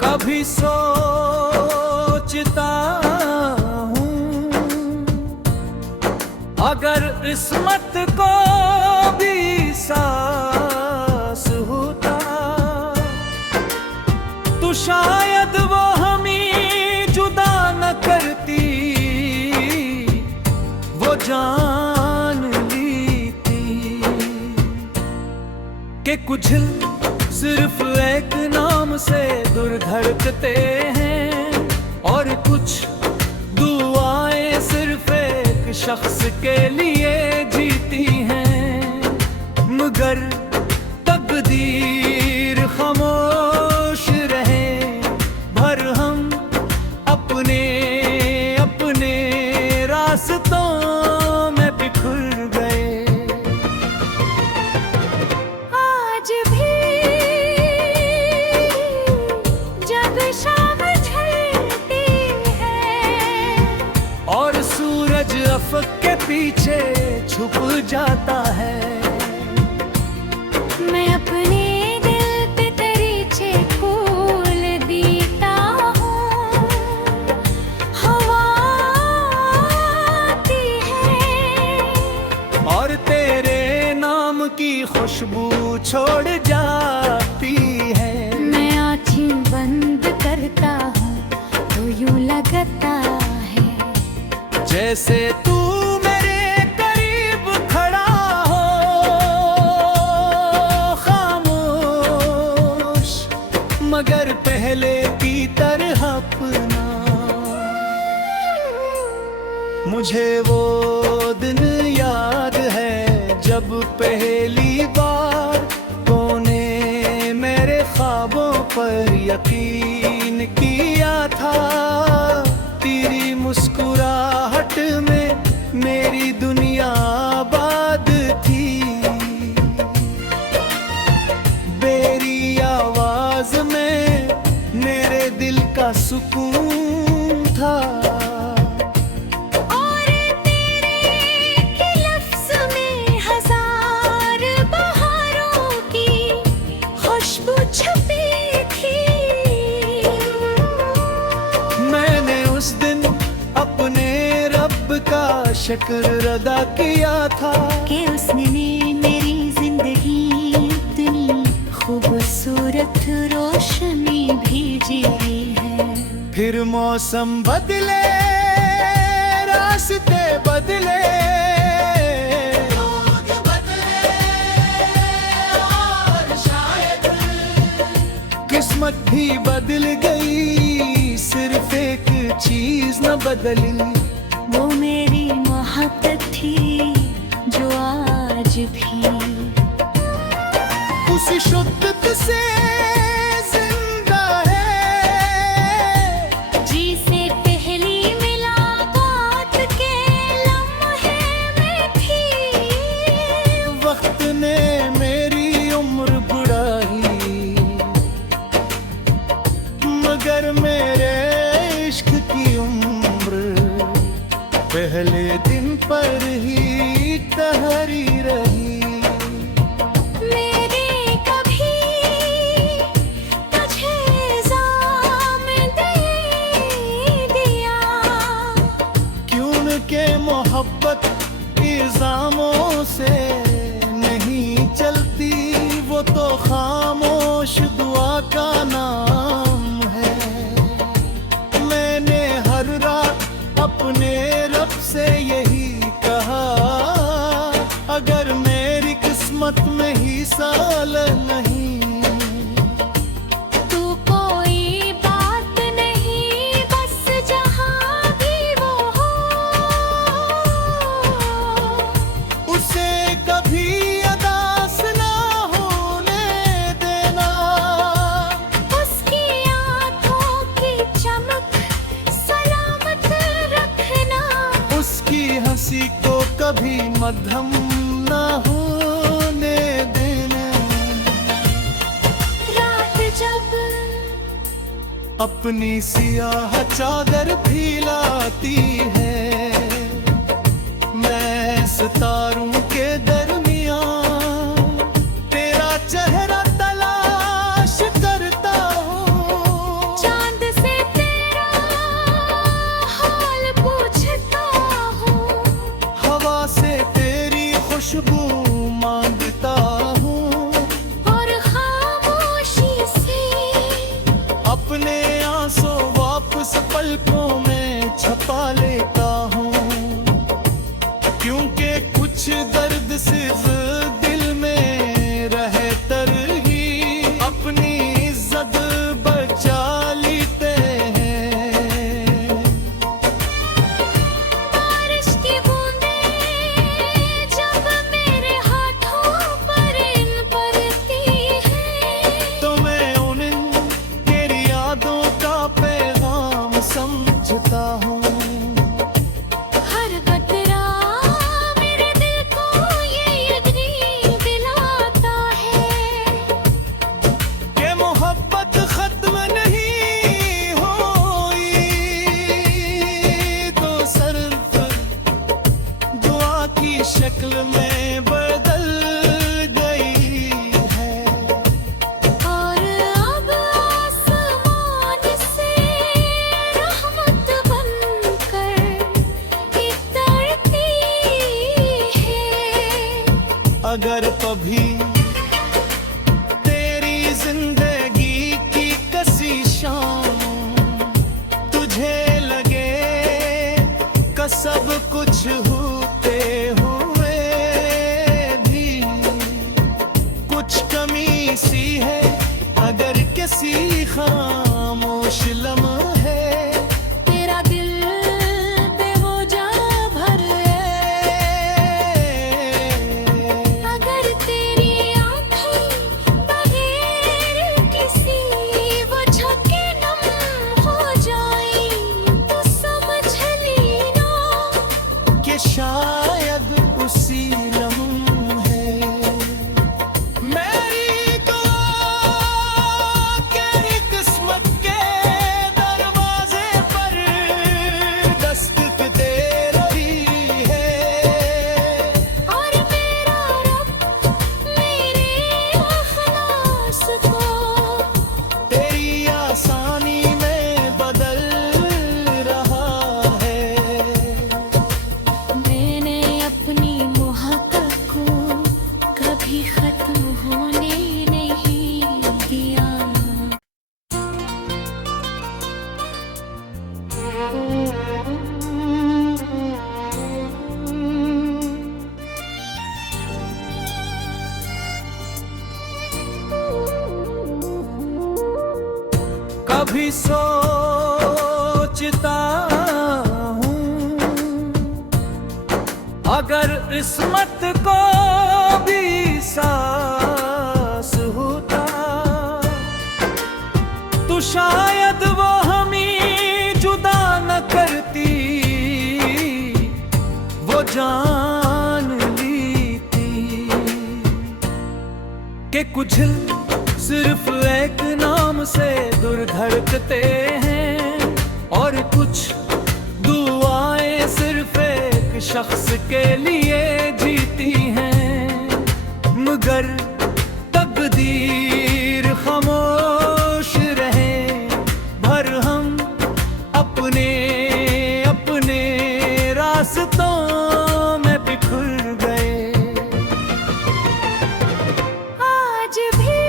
कभी सोचता हूँ अगर किस्मत को भी सांस होता तो शायद वो हमें जुदा न करती, वो जान लेती कि कुछ सिर्फ एक नाम से दूर धड़कते हैं और कुछ दुआएं सिर्फ एक शख्स के लिए जीती हैं। मगर तकदीर खामोश रहे, भर हम अपने अपने रास्तों में बिखर गए। आज भी जब शाम ढलती है और सूरज अफक के पीछे छुप जाता है, मैं अपने दिल पे दरीचे खोल देता हूँ। हवा आती है और तेरे नाम की खुशबू छोड़ जाती है। मैं आँखें बंद करता हूँ तो यूं लगता है जैसे तू मेरे करीब खड़ा हो, खामोश मगर पहले की तरह अपना। मुझे वो दिन याद है जब पहली बार तूने मेरे ख्वाबों पर यकीन किया था। तेरी मुस्कुराहट में मेरी दुनिया आबाद थी, मेरी आवाज में मेरे दिल का सुकून था। और तेरे के लफ्ज़ में हजार बहारों की खुशबू छुपी थी। मैंने उस दिन अपने रब का शुक्र अदा किया था कि उसने मेरी जिंदगी इतनी खूबसूरत रोशनी भेजी है। फिर मौसम बदले, रास्ते बदले, लोग बदले और शायद किस्मत भी बदल गई, सिर्फ एक चीज न बदली। वो मेरी मोहब्बत थी जो आज भी उसी शुद्दत से जिंदा है जिसे पहली मुलाकात के लम्हे में थी। वक्त ने मेरी उम्र बढ़ाई मगर मेरे इश्क की उम्र पहले दिन पर ही ठहरी रही। मेरे कभी तुझे इल्ज़ाम दे दिया, क्यों के मोहब्बत इल्जामों से नहीं चलती, वो तो खामोश दुआ का नाम है। मैंने हर रात अपने रब से यही कहा, अगर मेरी किस्मत में ही साल नहीं तू कोई बात नहीं, बस जहाँ भी वो हो उसे कभी अदास ना होने देना। उसकी आँखों की चमक सलामत रखना, उसकी हंसी को कभी मध्यम ना होने देना। रात जब अपनी सियाह चादर फैलाती है। मैं सितारों के दरमियान तेरा चेहरा तलाश करता हूँ। चांद से तेरा हाल पूछता हूँ, हवा से तेरी खुशबू मांगता हूँ, और खामोशी से अपने आंसू वापस पलकों में छपा लेता हूँ। क्योंकि कुछ दर्द सिर्फ दिल में रहे तर ही अपनी इज्जत बचा लेते हैं। बारिश की बूंदें जब मेरे हाथों पर इन पड़ती हैं, तो मैं उन्हें तेरी यादों का पैगाम समझता हूँ। हर कतरा मेरे दिल को ये यकीन दिलाता है कि मोहब्बत खत्म नहीं हुई, तो सिर्फ दुआ की शक्ल में बदल गई है। और अब आसमान से रहमत बनकर उतरती है। अगर कभी तेरी जिंदगी की कशिशां तुझे लगे का सब कुछ होते हुए भी कुछ कमी सी है, अगर किसी खामोश लम्हे तेरा दिल बेवजह भर अगर तेरी आंखें बगैर किसी वजह के नम हो जाएं, तो समझ लेना कि शायद उसी लम्हे मेरी दुआ तेरी किस्मत के दरवाजे पर दस्तक दे रही है। और मेरा रब मेरे अखलास को तेरी आसानी में बदल रहा है। मैंने अपनी मोहब्बत को कभी खत्म होने नहीं दिया। कभी सोचता हूँ अगर इस्मत को भी सांस होता, तो शायद वो हमें जुदा न करती, वो जान लेती कि कुछ सिर्फ एक नाम से दूर धड़कते हैं, और कुछ दुआएं सिर्फ एक शख्स के लिए जीती हैं। मगर तकदीर खामोश रहे, भर हम अपने अपने रास्तों में बिखर गए। आज भी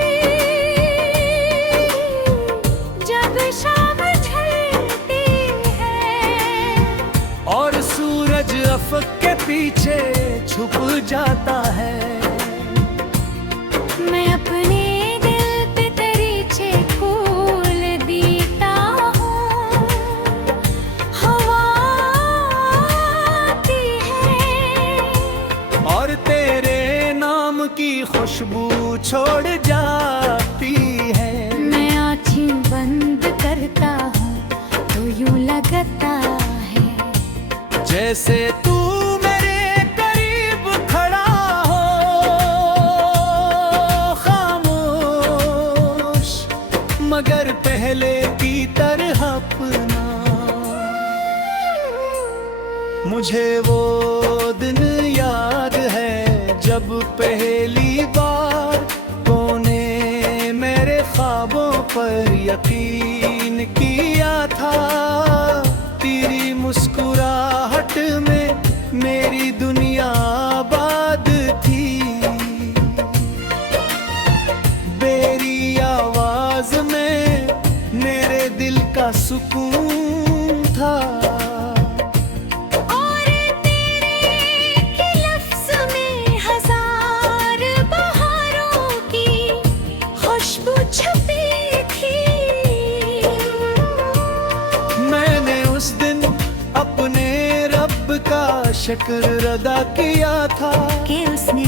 जब शाम ढलती है और सूरज अफक के पीछे छुप जाता है, मैं अपने दिल पे दरीचे खोल देता हूँ। हवा आती है और तेरे नाम की खुशबू छोड़ जाती है। मैं आँखें बंद करता हूँ तो यूं लगता है जैसे तू मेरे करीब खड़ा हो, मगर पहले की तरह अपना। मुझे वो दिन याद है जब पहली बार तूने मेरे ख्वाबों पर यकीन किया था। तेरी मुस्कुराहट में मेरी दुनिया आबाद थी। तेरी आवाज में मेरे दिल का सुकून था। शुक्र अदा किया था कि उसने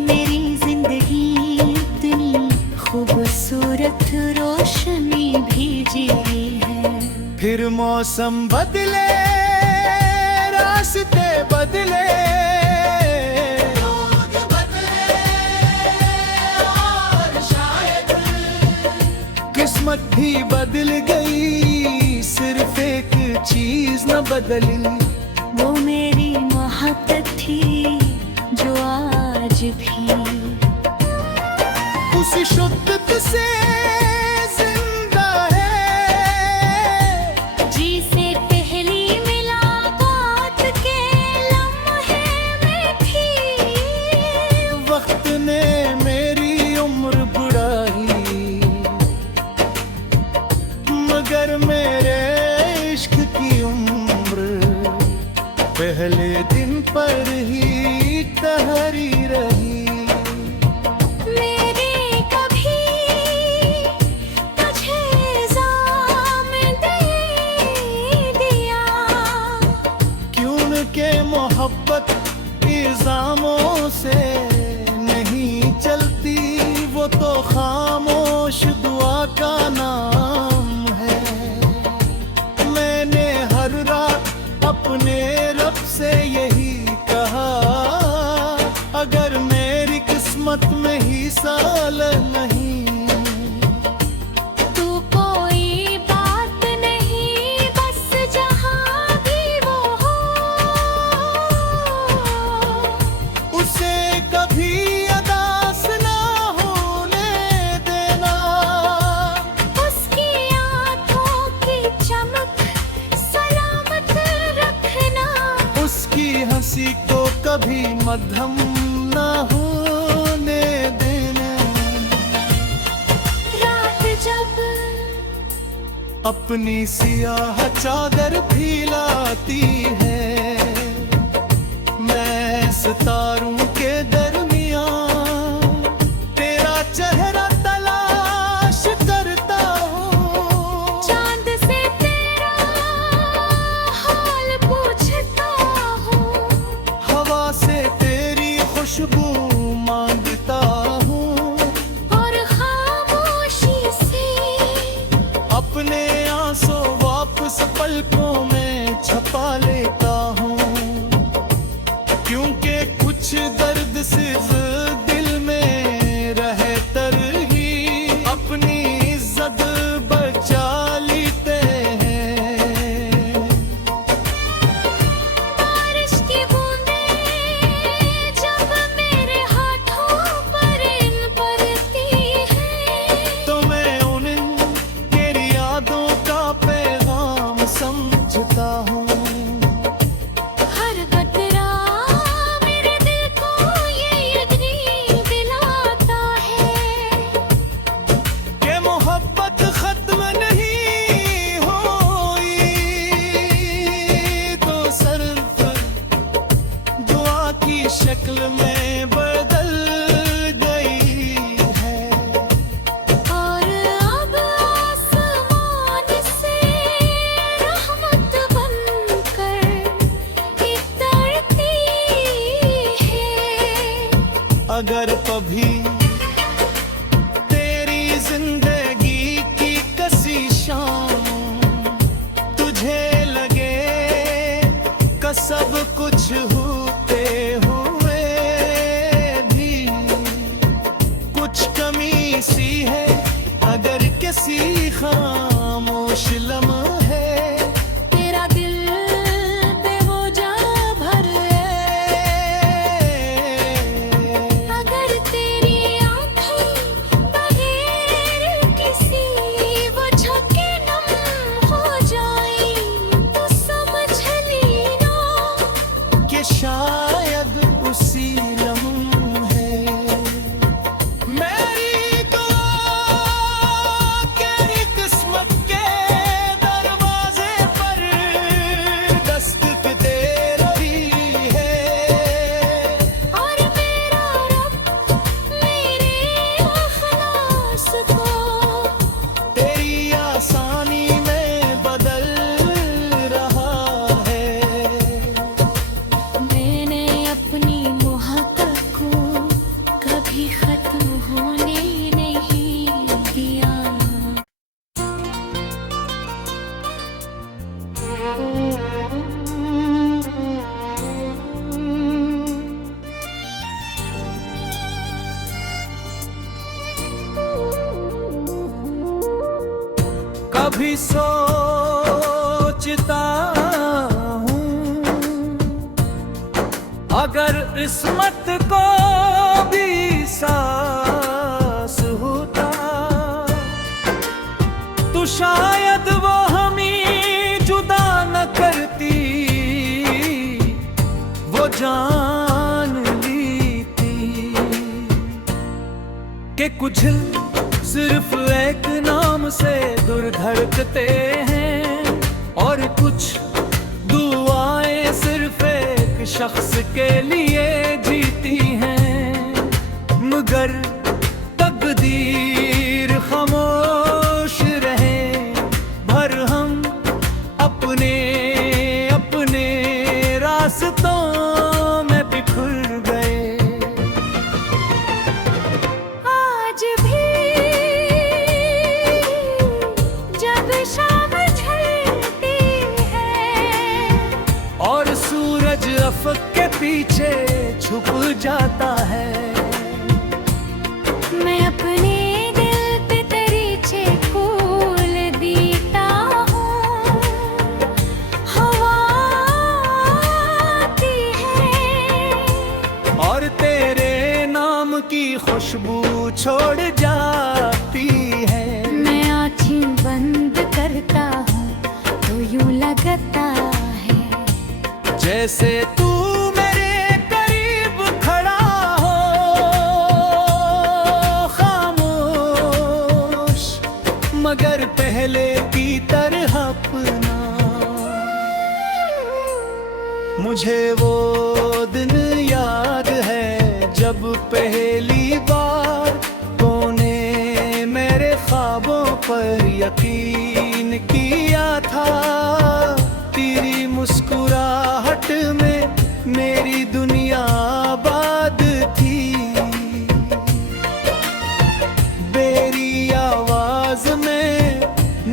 मेरी जिंदगी इतनी खूबसूरत रोशनी भेजी है। फिर मौसम बदले, रास्ते बदले, लोग बदले और शायद किस्मत भी बदल गई। सिर्फ एक चीज न बदली, वो मेरी मोहब्बत थी जो आज भी उसी शिद्दत से जिंदा है जिसे पहली मुलाकात के लम्हे में थी। वक्त ने मेरी उम्र बढ़ाई मगर मेरे इश्क की उम्र पहले दिन पर ही ठहरी रही। मेरे कभी तुझे इल्ज़ाम दे दिया, क्यों के मोहब्बत इल्ज़ामों से नहीं चलती। वो तो खामोश दुआ का नाम है। मैंने हर रात अपने रब से यही कहा, अगर मेरी किस्मत में ही साल नहीं तू कोई बात नहीं, बस जहाँ भी वो हो उसे कभी अदास ना होने देना। उसकी आंखों की चमक सलामत रखना, उसकी हंसी को कभी मध्यम ना होने देना। रात जब अपनी सियाह चादर फैलाती है, मैं सितारों के दरमियान तेरा चेहरा तलाश करता हूँ। चांद से तेरा हाल पूछता हूँ, हवा से तेरी खुशबू मांगता हूँ, और खामोशी से अपने आंसू वापस पलकों में छपा लेता हूँ। क्योंकि कुछ दर्द सिर्फ दिल में रहे तर ही अपनी इज्जत बचा लेते हैं। बारिश की बूंदें जब मेरे हाथों पर पड़ती हैं, तो मैं उन तेरी यादों का पैगाम समझ कभी सोचता हूँ अगर इस्मत को भी सांस होता तो शायद वो हमें जुदा न करती, वो जान लेती कि कुछ सिर्फ एक नाम से दूर धड़कते हैं और कुछ दुआएं सिर्फ एक शख्स के लिए जीती हैं। मगर तकदीर खामोश रहे, भर हम अपने अपने रास्तों में बिखर गए। आज भी जब शाम ढलती है और सूरज अफक के पीछे छुप जाता है, मैं अपने दिल पे दरीचे खोल देता हूँ। हवा आती है और तेरे नाम की खुशबू छोड़ जाती है। मैं आँखें बंद करता हूँ तो यूं लगता है जैसे तू मेरे करीब खड़ा हो, खामोश मगर पहले की तरह अपना। मुझे वो दिन याद है जब पहली बार तूने मेरे ख्वाबों पर यकीन किया था। तेरी मुस्कुराहट में मेरी दुनिया आबाद थी, मेरी आवाज में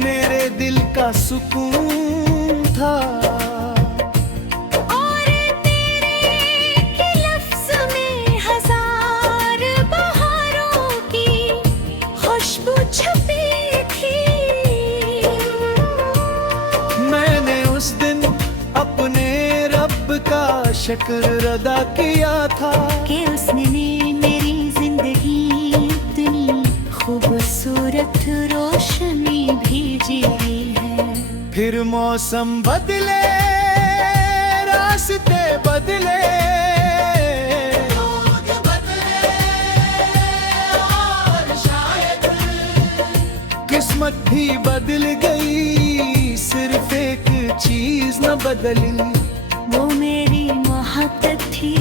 मेरे दिल का सुकून था। और तेरे के लफ्ज़ में हजार बहारों की खुशबू छुपी थी। मैंने उस दिन अपने रब का शुक्र अदा किया था कि उसने मेरी जिंदगी इतनी खूबसूरत रोशनी भेजी है। फिर मौसम बदले, रास्ते बदले, और शायद किस्मत भी बदल गई, सिर्फ एक चीज न बदली। वो मेरी मोहब्बत थी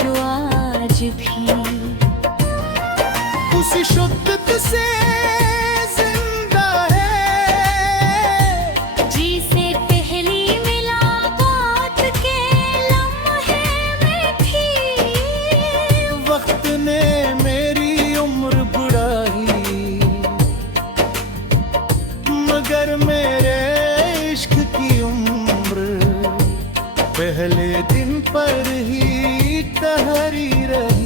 जो आज भी उसी शुद्दत से जिंदा है जिसे पहली मुलाकात के लम्हे में थी। वक्त ने मेरी उम्र बढ़ाई मगर मेरे इश्क की उम्र पहले दिन पर ही ठहरी रही।